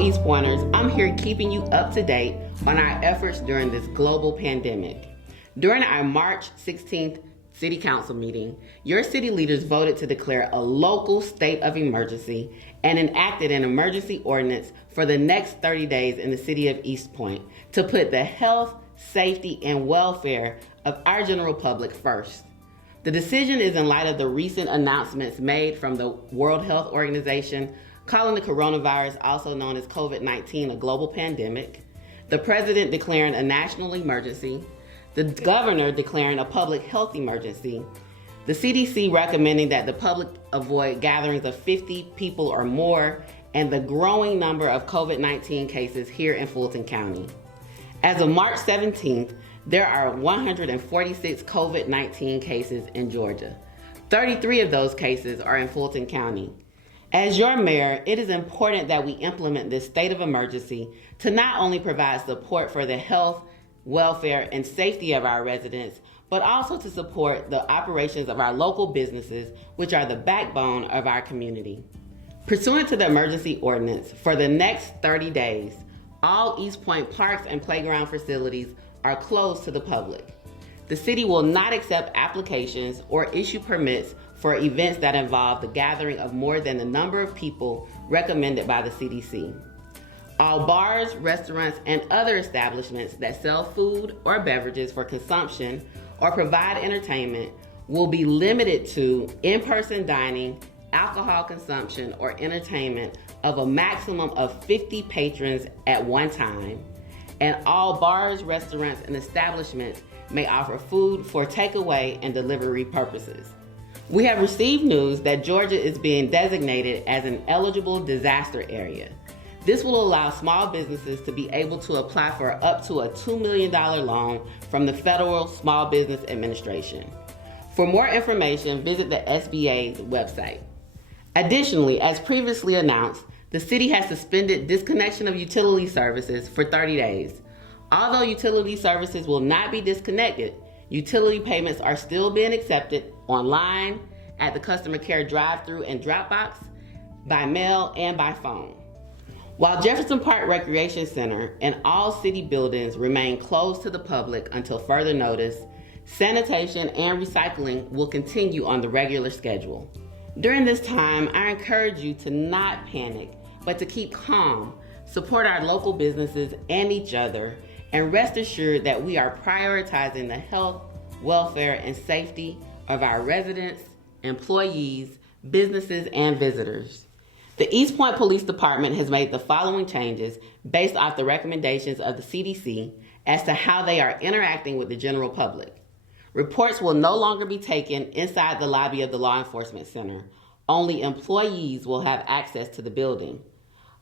East Pointers, I'm here keeping you up to date on our efforts during this global pandemic. During our March 16th City Council meeting, your city leaders voted to declare a local state of emergency and enacted an emergency ordinance for the next 30 days in the city of East Point to put the health, safety, and welfare of our general public first. The decision is in light of the recent announcements made from the World Health Organization calling the coronavirus, also known as COVID-19, a global pandemic, the president declaring a national emergency, the governor declaring a public health emergency, the CDC recommending that the public avoid gatherings of 50 people or more, and the growing number of COVID-19 cases here in Fulton County. As of March 17th, there are 146 COVID-19 cases in Georgia. 33 of those cases are in Fulton County. As your mayor, it is important that we implement this state of emergency to not only provide support for the health, welfare, and safety of our residents, but also to support the operations of our local businesses, which are the backbone of our community. Pursuant to the emergency ordinance, for the next 30 days, all East Point parks and playground facilities are closed to the public. The city will not accept applications or issue permits for events that involve the gathering of more than the number of people recommended by the CDC. All bars, restaurants, and other establishments that sell food or beverages for consumption or provide entertainment will be limited to in-person dining, alcohol consumption, or entertainment of a maximum of 50 patrons at one time, and all bars, restaurants, and establishments may offer food for takeaway and delivery purposes. We have received news that Georgia is being designated as an eligible disaster area. This will allow small businesses to be able to apply for up to a $2 million loan from the Federal Small Business Administration. For more information, visit the SBA's website. Additionally, as previously announced, the city has suspended disconnection of utility services for 30 days. Although utility services will not be disconnected, utility payments are still being accepted online, at the customer care drive-thru and drop box, by mail, and by phone. While Jefferson Park Recreation Center and all city buildings remain closed to the public until further notice, sanitation and recycling will continue on the regular schedule. During this time, I encourage you to not panic, but to keep calm, support our local businesses and each other, and rest assured that we are prioritizing the health, welfare, and safety of our residents, employees, businesses, and visitors. The East Point Police Department has made the following changes based off the recommendations of the CDC as to how they are interacting with the general public. Reports will no longer be taken inside the lobby of the Law Enforcement Center. Only employees will have access to the building.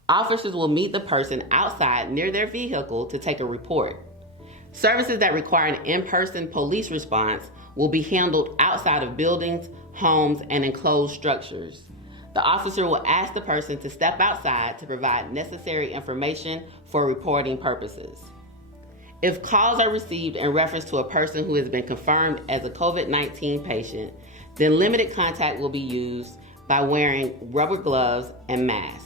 Officers will meet the person outside near their vehicle to take a report. Services that require an in-person police response will be handled outside of buildings, homes, and enclosed structures. The officer will ask the person to step outside to provide necessary information for reporting purposes. If calls are received in reference to a person who has been confirmed as a COVID-19 patient, then limited contact will be used by wearing rubber gloves and masks.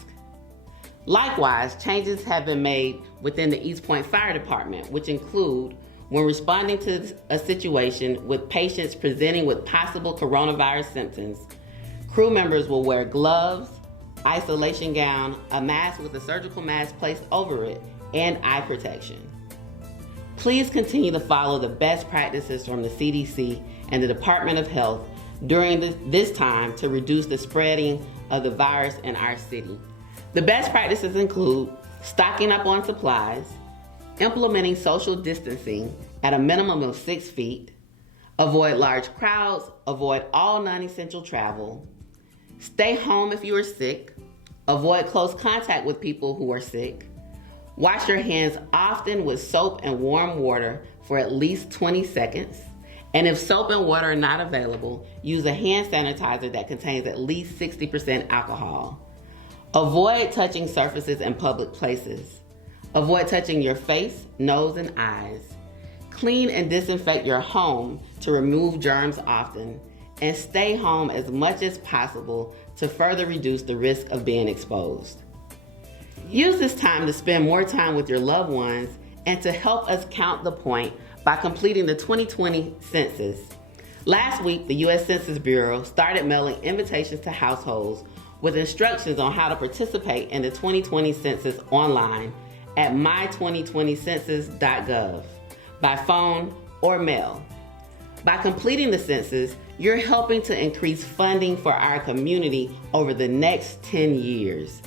Likewise, changes have been made within the East Point Fire Department, which include when responding to a situation with patients presenting with possible coronavirus symptoms, crew members will wear gloves, isolation gown, a mask with a surgical mask placed over it, and eye protection. Please continue to follow the best practices from the CDC and the Department of Health during this time to reduce the spreading of the virus in our city. The best practices include stocking up on supplies, implementing social distancing at a minimum of 6 feet, avoid large crowds, avoid all non-essential travel, stay home if you are sick, avoid close contact with people who are sick, wash your hands often with soap and warm water for at least 20 seconds, and if soap and water are not available, use a hand sanitizer that contains at least 60% alcohol. Avoid touching surfaces in public places. Avoid touching your face, nose, and eyes. Clean and disinfect your home to remove germs often, and stay home as much as possible to further reduce the risk of being exposed. Use this time to spend more time with your loved ones and to help us count the point by completing the 2020 census. Last week, the U.S. Census Bureau started mailing invitations to households with instructions on how to participate in the 2020 census online at my2020census.gov by phone or mail. By completing the census, you're helping to increase funding for our community over the next 10 years.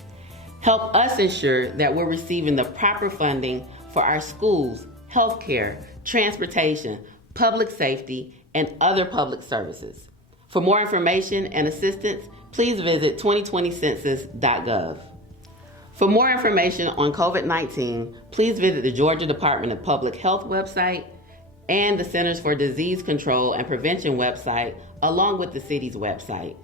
Help us ensure that we're receiving the proper funding for our schools, healthcare, transportation, public safety, and other public services. For more information and assistance, please visit 2020census.gov. For more information on COVID-19, please visit the Georgia Department of Public Health website and the Centers for Disease Control and Prevention website, along with the city's website.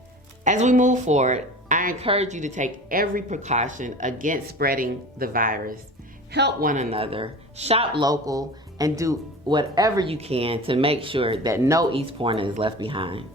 As we move forward, I encourage you to take every precaution against spreading the virus. Help one another, shop local, and do whatever you can to make sure that no East Pointer is left behind.